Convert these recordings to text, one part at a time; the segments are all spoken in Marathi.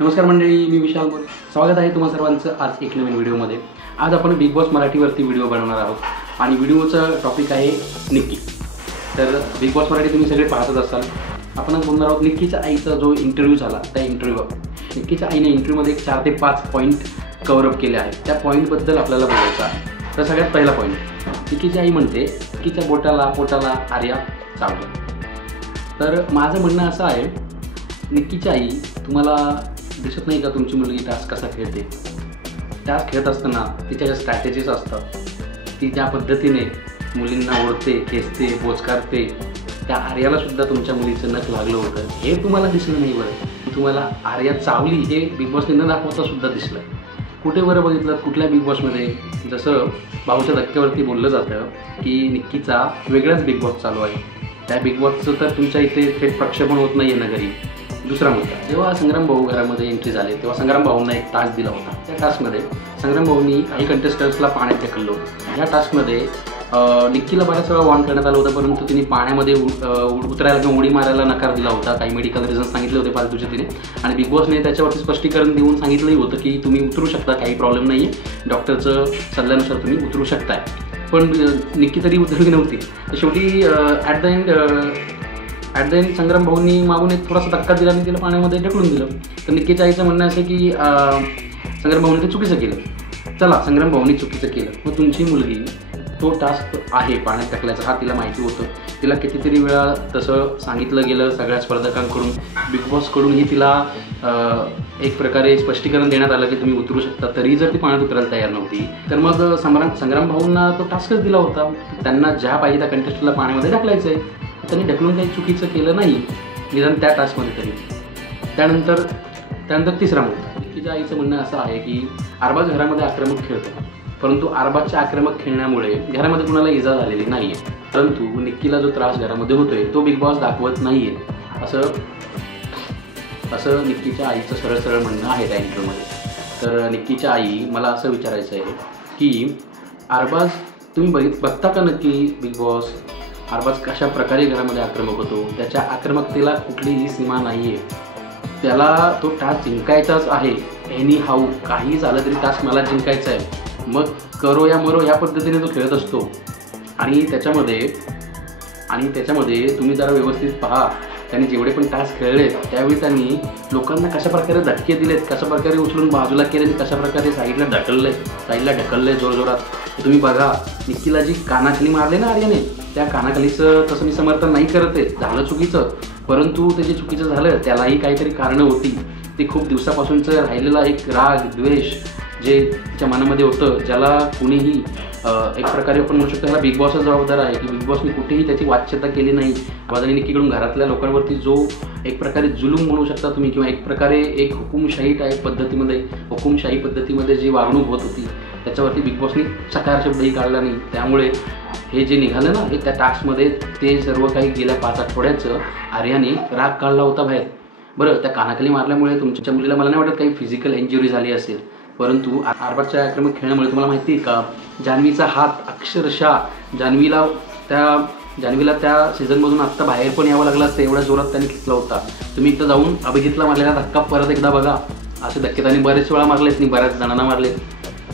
नमस्कार मंडळी, मी विशाल बोल. स्वागत आहे तुम्हा सर्वांचं आज एक नवीन व्हिडिओमध्ये. आज आपण बिग बॉस मराठीवरती व्हिडिओ बनवणार आहोत आणि व्हिडिओचं टॉपिक आहे निक्की. तर बिग बॉस मराठी तुम्ही सगळे पाहतच असाल. आपण आज बोलणार आहोत निक्कीच्या आईचा जो इंटरव्ह्यू झाला त्या इंटरव्ह्यूवर. निक्कीच्या आईने इंटरव्ह्यूमध्ये 4 ते 5 पॉईंट कव्हरअप केले आहेत. त्या पॉईंटबद्दल आपल्याला बोलायचं आहे. तर सगळ्यात पहिला पॉईंट, निक्कीची आई म्हणते निक्कीच्या पोटाला आर्या चावलं. तर माझं म्हणणं असं आहे, निक्कीची आई तुम्हाला दिसत नाही का तुमची मुलगी टास्क कसा खेळते? टास्क खेळत असताना तिच्या ज्या स्ट्रॅटेजीज असतात, ती ज्या पद्धतीने मुलींना ओढते, खेचते, बोचकारते, त्या आर्यालासुद्धा तुमच्या मुलीचं नख लागलं होतं हे तुम्हाला दिसलं नाही. बरं, तुम्हाला आर्या चावली हे बिग बॉसने न दाखवतासुद्धा दिसलं. कुठे बरं बघितलं? कुठल्या बिग बॉसमध्ये? जसं भाऊच्या धक्क्यावरती बोललं जातं की निक्कीचा वेगळाच बिग बॉस चालू आहे. त्या बिग बॉसचं तर तुमच्या इथे थेट प्रक्षेपण होत नाही आहे ना घरी. दुसरा मुद्दा, जेव्हा संग्राम भाऊ घरामध्ये एंट्री झाले तेव्हा संग्राम भाऊंना एक टास्क दिला होता. त्या टास्कमध्ये संग्राम भाऊंनी काही कंटेस्टंट्सला पाण्यात ढकललं होतं. या टास्कमध्ये निक्कीला बऱ्याच वेळा वॉर्न करण्यात आलं होतं, परंतु तिने पाण्यामध्ये उतरायला किंवा उडी मारायला नकार दिला होता. काही मेडिकल रिझन सांगितले होते फालतूचे तिने, आणि बिग बॉसने त्याच्यावरती स्पष्टीकरण देऊन सांगितलंही होतं की तुम्ही उतरू शकता, काही प्रॉब्लेम नाही आहे, डॉक्टरचं सल्ल्यानुसार तुम्ही उतरू शकताय. पण निक्की तरी उतरली नव्हती. तर शेवटी ॲट द एंड संग्राम भाऊंनी मागून एक थोडासा धक्का दिला आणि तिला पाण्यामध्ये ढकलून दिलं. तर निक्कीच्या आईचं म्हणणं असं की संग्राम भाऊंनी ते चुकीचं केलं. चला, संग्राम भाऊंनी चुकीचं केलं, मग तुमची मुलगी तो टास्क आहे पाण्यात टाकल्याचा हा तिला माहिती होतं. तिला कितीतरी वेळा तसं सांगितलं गेलं सगळ्या स्पर्धकांकडून, बिग बॉसकडूनही तिला एक प्रकारे स्पष्टीकरण देण्यात आलं की तुम्ही उतरू शकता. तरी जर ती पाण्यात उतरायला तयार नव्हती तर मग संग्राम भाऊंना तो टास्कच दिला होता. त्यांना ज्या पाहिजे त्या कंटेस्टला पाण्यामध्ये टाकलायचं आहे. त्यांनी ढकलून काही चुकीचं केलं नाही, निदान त्या टास्कमध्ये तरी. त्यानंतर तिसरा मुद्दा, निक्कीच्या आईचं म्हणणं असं आहे की अरबाज घरामध्ये आक्रमक खेळतो, परंतु अरबाजच्या आक्रमक खेळण्यामुळे घरामध्ये कुणाला इजा झालेली नाही आहे. परंतु निक्कीला जो त्रास घरामध्ये होतोय तो बिग बॉस दाखवत नाही आहे, असं निक्कीच्या आईचं सरळ म्हणणं आहे त्या इंटरव्ह्यूमध्ये. तर निक्कीच्या आई, मला असं विचारायचं आहे की अरबाज तुम्ही बघता का नक्की बिग बॉस? अरबाज कशा प्रकारे घरामध्ये आक्रमक होतो? त्याच्या आक्रमकतेला कुठलीही सीमा नाही आहे. त्याला तो टास्क जिंकायचाच आहे. एनी हाऊ, काही झालं तरी टास्क मला जिंकायचा आहे, मग करो या मरो या पद्धतीने तो खेळत असतो. आणि त्याच्यामध्ये तुम्ही जरा व्यवस्थित पहा, त्यांनी जेवढे पण टास्क खेळले त्यावेळी त्यांनी लोकांना कशा प्रकारे धक्के दिलेत, कशा प्रकारे उचलून बाजूला केले, कशा प्रकारे साईडला ढकललंय जोरजोरात. तुम्ही बघा, निक्कीला जी कानाखाली मारले ना आर्याने, त्या कानाखालीचं तसं मी समर्थन नाही करत आहे, झालं चुकीचं, परंतु ते जे चुकीचं झालं त्यालाही काहीतरी कारणं होती. ते खूप दिवसापासूनचं राहिलेला एक राग द्वेष जे तिच्या मनामध्ये होतं, ज्याला कुणीही एक प्रकारे आपण म्हणू शकतो ह्याला बिग बॉसच जबाबदार आहे की बिग बॉसने कुठेही त्याची वाच्यता केली नाही. आवाजाने निक्कीकडून घरातल्या लोकांवरती जो एक प्रकारे जुलूम म्हणू शकता तुम्ही, किंवा एक प्रकारे एक हुकुमशाही पद्धतीमध्ये जी वागणूक होत होती त्याच्यावरती बिग बॉसने सकार शब्दही काढला नाही. त्यामुळे हे जे निघालं ना, हे त्या टास्कमध्ये ते सर्व काही गेल्या 5 आठवड्याचं आर्याने राग काढला होता बाहेर. बरं, त्या कानाखाली मारल्यामुळे तुमच्या मुलीला मला नाही वाटत काही फिजिकल इंजुरी झाली असेल, परंतु अरबाजच्या आक्रमक खेळण्यामुळे तुम्हाला माहिती आहे का, जान्हवीचा हात अक्षरशः जान्हवीला त्या सीझनमधून आत्ता बाहेर पण यावं लागलं असतं, एवढ्या जोरात त्यांनी खेचला होता. तुम्ही इथं जाऊन अभिजितला मारलेला धक्का परत एकदा बघा. असे धक्के त्यांनी बरेच वेळा मारलेत, नाही बऱ्याच जणांना मारलेत.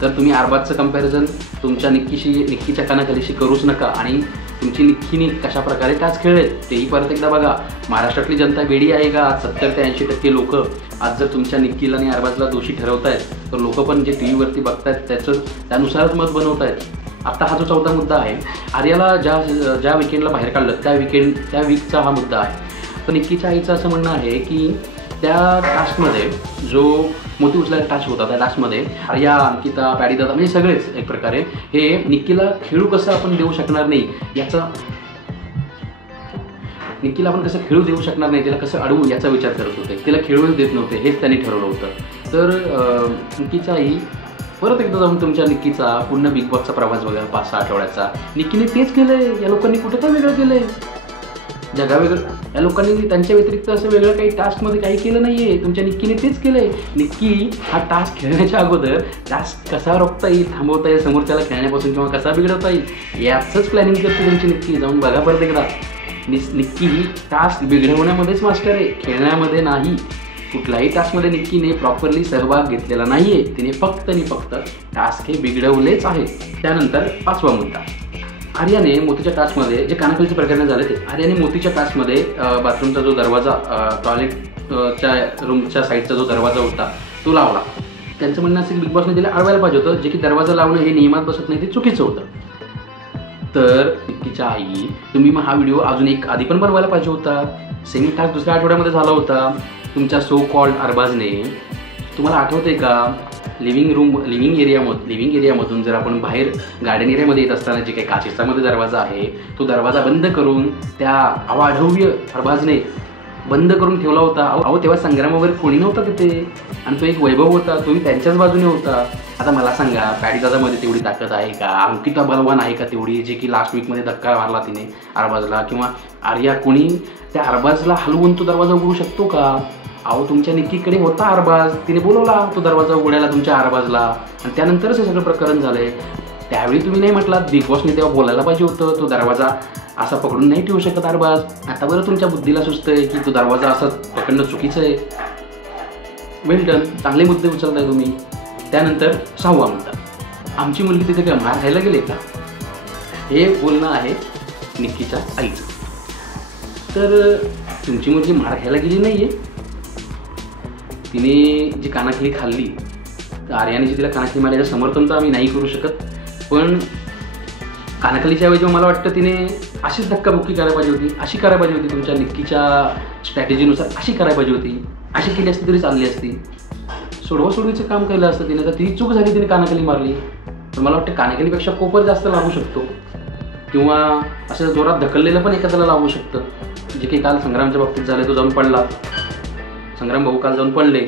तर तुम्ही अरबाजचं कंपॅरिझन तुमच्या निक्कीच्या कानाखालीशी करूच नका. आणि तुमची निक्कीने कशा प्रकारे टास्क खेळलेत तेही परत एकदा बघा. महाराष्ट्रातली जनता वेडी आहे का? 70 ते 80% लोक आज जर तुमच्या निक्कीला आणि अरबाजला दोषी ठरवत आहेत, तर लोक पण जे टी व्हीवरती बघतायत त्यानुसारच मत बनवत आहेत. आता हा जो 4था मुद्दा आहे, आर्याला ज्या विकेंडला बाहेर काढलं त्या वीकचा हा मुद्दा आहे. तर निक्कीच्या आईचं असं म्हणणं आहे की त्या टास्कमध्ये जो मोती उचलायचा टास्क होता, त्या टास्कमध्ये आर्या, अंकिता, पॅडी दादा म्हणजे सगळेच एक प्रकारे हे निक्कीला खेळू कसं आपण देऊ शकणार नाही निक्कीला आपण कसं खेळू देऊ शकणार नाही, तिला कसं अडवू याचा विचार करत होते. तिला खेळूच देत नव्हते, हेच त्यांनी ठरवलं होतं. तर निक्कीच्या आई, परत एकदा जाऊन तुमच्या निक्कीचा पूर्ण बिग बॉसचा प्रवास बघा 5-6 आठवड्याचा. निक्कीने तेच केलंय. या लोकांनी कुठं काय वेगळं केलंय? जगावेगळं या लोकांनी त्यांच्या व्यतिरिक्त असं वेगळं काही टास्कमध्ये काही केलं नाही आहे. तुमच्या निक्कीने तेच केलं आहे. निक्की हा टास्क खेळण्याच्या अगोदर टास्क कसा रोखता येईल, थांबवता येईल समोरच्याला खेळण्यापासून, किंवा कसा बिघडवता येईल याचंच प्लॅनिंग करते तुमची निक्की. जाऊन बघा परत एकदा. निक्की ही टास्क बिघडवण्यामध्येच मास्टर आहे, खेळण्यामध्ये नाही. कुठल्याही टास्कमध्ये निक्कीने प्रॉपरली सहभाग घेतलेला नाही आहे. तिने फक्त आणि फक्त टास्क हे बिघडवलेच आहे. त्यानंतर 5वा मुद्दा, आर्याने मोतीच्या टास्कमध्ये जे कानाखालीचे प्रकरण झाले ते आर्याने मोतीच्या टास्कमध्ये बाथरूमचा जो दरवाजा टॉयलेटच्या रूमच्या साईडचा जो दरवाजा होता तो लावला. त्यांचं म्हणणं असं की बिग बॉसने तिला अडवायला पाहिजे होतं, जे की दरवाजा लावणं हे नियमात बसत नाही, ते चुकीचं होतं. तर निक्कीच्या आई, तुम्ही मग हा व्हिडिओ अजून एक आधी पण बनवायला पाहिजे होता. सेमी टास्क दुसऱ्या आठवड्यामध्ये झाला होता. तुमच्या सो कॉल्ड अरबाजने, तुम्हाला आठवते का, लिव्हिंग एरियामधून जर आपण बाहेर गार्डन एरियामध्ये येत असताना जे काही काचेचा मध्ये दरवाजा आहे तो दरवाजा बंद करून त्या अवाढव्य अरबाजने बंद करून ठेवला होता. अहो तेव्हा संग्राम वगैरे कोणी नव्हता तिथे आणि तो एक वैभव होता, तोही त्यांच्याच बाजूने होता. आता मला सांगा, पॅडीदादामध्ये तेवढी ताकद आहे का, अंकिता बलवान आहे का तेवढी, जे की लास्ट वीकमध्ये धक्का मारला तिने अरबाजला, किंवा आर्या कोणी त्या अरबाजला हलवून तो दरवाजा उघडू शकतो का? अहो तुमच्या निक्कीकडे होता अरबाज, तिने बोलवला तो दरवाजा उघडायला तुमच्या अरबाजला आणि त्यानंतरच हे सगळं प्रकरण झालंय. त्यावेळी तुम्ही नाही म्हटलात, बिग बॉसने तेव्हा बोलायला पाहिजे होतं, तो दरवाजा असा पकडून नाही ठेवू शकत अरबाज. आता बरं तुमच्या बुद्धीला सुचतंय की तो दरवाजा असं पकडणं चुकीचं आहे. वेल डन, चांगले मुद्दे उचलताय तुम्ही. त्यानंतर 6वा मुद्दा, आमची मुलगी तिथे काय मार खायला गेले का, हे बोलणं आहे निक्कीच्या आईचं. तर तुमची मुलगी मार खायला गेली नाही आहे. तिने जी कानाखाली खाल्ली, तर आर्याने जी तिला कानाखाली मारली याचं समर्थन तर आम्ही नाही करू शकत, पण कानाखालीच्या ऐवजी मला वाटतं तिने अशीच धक्काबुक्की करायला पाहिजे होती, अशी करायला पाहिजे होती, तुमच्या निक्कीच्या स्ट्रॅटेजीनुसार अशी करायला पाहिजे होती. अशी केली असती तरी चालली असती. सोडवासोडवीचं काम केलं असतं तिने. तर ती चूक झाली, तिने कानाखाली मारली. तर मला वाटतं कानाखालीपेक्षा कोपर जास्त लागू शकतो, किंवा असं जोरात ढकललेलं पण एखाद्याला लागू शकतं, जे काही काल संग्रामच्या बाबतीत झालं. तो जाऊन पडला, संग्राम भाऊ काल जाऊन पडले,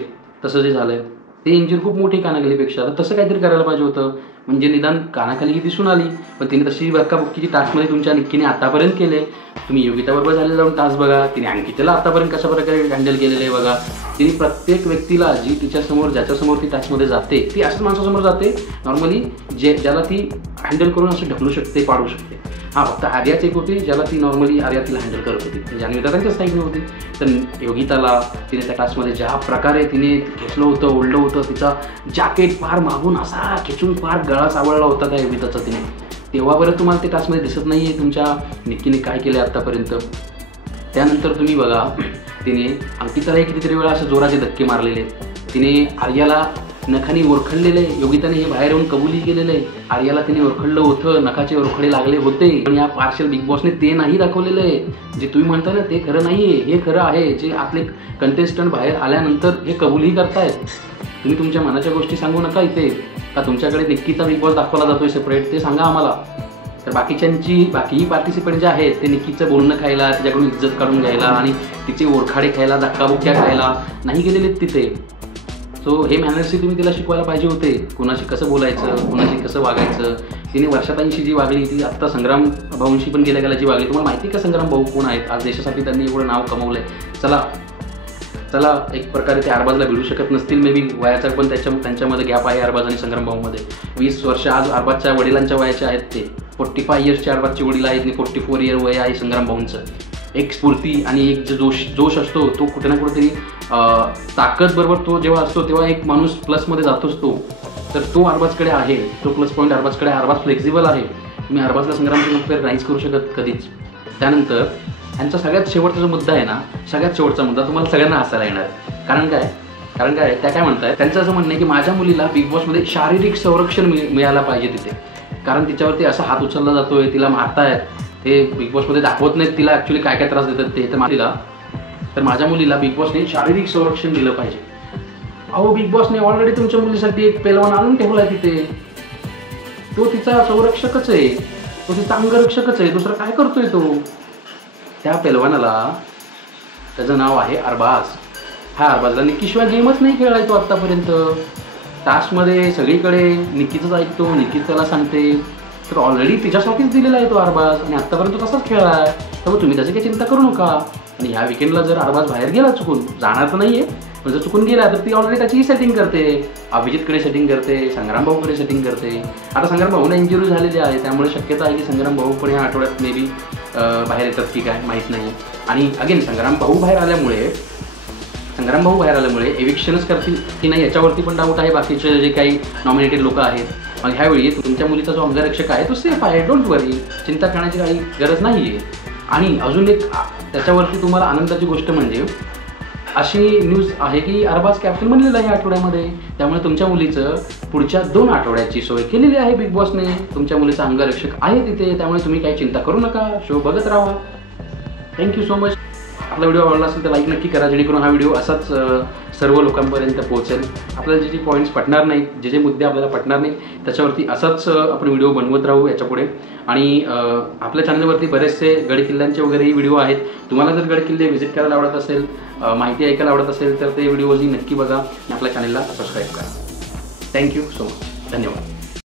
तसं जे झालंय ते इंजुरी खूप मोठी कानाखालीपेक्षा. तर तसं काहीतरी करायला पाहिजे होतं, म्हणजे निदान कानाखाली ही दिसून आली. पण तिने तशी धक्काबुक्कीची टास्कमध्ये तुमच्या निक्कीने आतापर्यंत केले. तुम्ही योगिताबरोबर झालेला जाऊन टास्क बघा, तिने अंकिताला आतापर्यंत कशा प्रकारे हँडल केलेलं आहे बघा. तिने प्रत्येक व्यक्तीला जी तिच्यासमोर ज्याच्यासमोर ती टास्कमध्ये जाते, ती अशाच माणसासमोर जाते नॉर्मली, ज्याला ती हँडल करून असं ढकलू शकते, पाडू शकते. हां, फक्त आर्याच एक होती ज्याला ती नॉर्मली आर्या तिला हँडल करत होती, म्हणजे अन्विता त्यांच्याच साईडने होती. तर योगिताला तिने त्या टास्कमध्ये ज्या प्रकारे तिने खेचलं होतं, ओढलं होतं, तिचा जॅकेट फार मागून असा खेचून फार गळा सावळला होता त्या योगिताचा तिने. तेव्हा बरं तुम्हाला ते टास्कमध्ये दिसत नाही आहे तुमच्या निक्कीने काय केलं आत्तापर्यंत. त्यानंतर तुम्ही बघा, तिने अंकितालाही कितीतरी वेळा असे जोराचे धक्के मारलेले. तिने आर्याला नखाने ओरखडलेलं आहे. योगिताने हे बाहेर येऊन कबुली केलेलं आहे. आर्याला तिने ओरखडलं होतं, नखाचे ओरखडे लागले होते. पण या पार्शल बिग बॉसने ते नाही दाखवलेलं आहे. जे तुम्ही म्हणता ना ते खरं नाही आहे, हे खरं आहे. जे आपले कंटेस्टंट बाहेर आल्यानंतर हे कबुली करतायत. तुम्ही तुमच्या मनाच्या गोष्टी सांगू नका इथे, का तुमच्याकडे निक्कीचा बिग बॉस दाखवला जातोय सेपरेट, ते सांगा आम्हाला. तर बाकीही पार्टिसिपेंट जे आहेत ते निक्कीचं बोलणं खायला, तिच्याकडून इज्जत काढून घ्यायला आणि तिचे ओरखाडे खायला, धक्काबुक्क्या खायला नाही गेलेले तिथे. सो हे मॅनर्सही तुम्ही तिला शिकवायला पाहिजे होते. कोणाशी कसं बोलायचं, कोणाशी कसं वागायचं. तिने वर्षाताईंशी जी वागली, ती आत्ता संग्राम भाऊंशी पण गेल्या जी वागली. तुम्हाला माहिती का संग्राम भाऊ कोण आहेत? आज देशासाठी त्यांनी एवढं नाव कमवलंय. चला एक प्रकारे ते अरबाजला भिडू शकत नसतील, मे बी वयाचा पण त्यांच्यामध्ये गॅप आहे अरबाज आणि संग्राम भाऊमध्ये. 20 वर्ष आज अरबाजच्या वडिलांच्या वयाचे आहेत. ते 45 इयर्सचे अरबाजचे वडील आहेत आणि 44 इयर वय आहे संग्राम भाऊंचं. एक स्फूर्ती आणि एक जो जोश असतो तो कुठे ना कुठेतरी ताकदबरोबर तो जेव्हा असतो तेव्हा एक माणूस प्लसमध्ये जातोच तो. तर तो अरबाजकडे आहे, तो प्लस पॉईंट अरबाजकडे. अरबाज फ्लेक्झिबल आहे. तुम्ही अरबाजला संग्रामची कंपेअर नाहीच करू शकत कधीच. त्यानंतर यांचा सगळ्यात शेवटचा जो मुद्दा आहे ना, सगळ्यात शेवटचा मुद्दा तुम्हाला सगळ्यांना हसायला येणार. कारण काय त्या काय म्हणताय, त्यांचं असं म्हणणं आहे की माझ्या मुलीला बिग बॉसमध्ये शारीरिक संरक्षण मिळायला पाहिजे तिथे. कारण तिच्यावरती असा हात उचलला जातोय, तिला मारतायत. ते बिग बॉसमध्ये दाखवत नाहीत तिला ॲक्च्युली काय काय त्रास देतात ते. तर माझ्या मुलीला बिग बॉसने शारीरिक संरक्षण दिलं पाहिजे. अहो बिग बॉसने ऑलरेडी तुमच्या मुलीसाठी एक पेलवान आणून ठेवला आहे तिथे. तो तिचा संरक्षकच आहे, तो तिचा अंगरक्षकच आहे. दुसरं काय करतोय तो? त्या पेलवानाला त्याचं नाव आहे अरबाज. हा अरबाजला निक्कीशिवाय गेमच नाही खेळलाय तो आत्तापर्यंत. टास्कमध्ये सगळीकडे निक्कीचंच ऐकतो, निक्कीच त्याला सांगते. तर ऑलरेडी तिच्यासाठीच दिलेला आहे तो अरबाज आणि आत्तापर्यंत तसाच खेळला आहे. त्यामुळे तुम्ही त्याची काही चिंता करू नका. आणि ह्या विकेंडला जर अरबाज बाहेर गेला चुकून, जाणार तर नाही आहे, पण जर चुकून गेला तर ती ऑलरेडी त्याचीही सेटिंग करते. अभिजितकडे सेटिंग करते, संग्राम भाऊकडे सेटिंग करते. आता संग्राम भाऊला इंजुरी झालेली आहे, त्यामुळे शक्यता आहे की संग्राम भाऊ पण ह्या आठवड्यात मे बी बाहेर येतात की काय माहीत नाही. आणि अगेन संग्राम भाऊ बाहेर आल्यामुळे संग्राम भाऊ बाहेर आल्यामुळे एविक्शनच करतील की नाही याच्यावरती पण डाऊट आहे. बाकीचे जे काही नॉमिनेटेड लोक आहेत, मग ह्यावेळी तुमच्या मुलीचा जो अंगरक्षक आहे तो सेफ आहे, डोंट वरी, चिंता करण्याची काही गरज नाही आहे. आणि अजून एक त्याच्यावरती तुम्हाला आनंदाची गोष्ट म्हणजे अशी न्यूज आहे की अरबाज कॅप्टन बनलेला आहे या आठवड्यामध्ये. त्यामुळे तुमच्या मुलीचं पुढच्या 2 आठवड्याची सोय केलेली आहे बिग बॉसने. तुमच्या मुलीचा अंगरक्षक आहे तिथे, त्यामुळे तुम्ही काही चिंता करू नका, शो बघत राहा. Thank you so much. आपला व्हिडिओ आवडला असेल तर लाईक नक्की करा, जेणेकरून हा व्हिडिओ असाच सर्व लोकांपर्यंत पोहोचेल. आपल्याला जे पॉईंट्स पटणार नाहीत, जे मुद्दे आपल्याला पटणार नाही, त्याच्यावरती असाच आपण व्हिडिओ बनवत राहू याच्यापुढे. आणि आपल्या चॅनलवरती बरेचसे गडकिल्ल्यांचे वगैरेही व्हिडिओ आहेत. तुम्हाला जर गडकिल्ले व्हिजिट करायला आवडत असेल, माहिती ऐकायला आवडत असेल तर ते व्हिडिओजही नक्की बघा आणि आपल्या चॅनलला सबस्क्राईब करा. Thank you so much. धन्यवाद.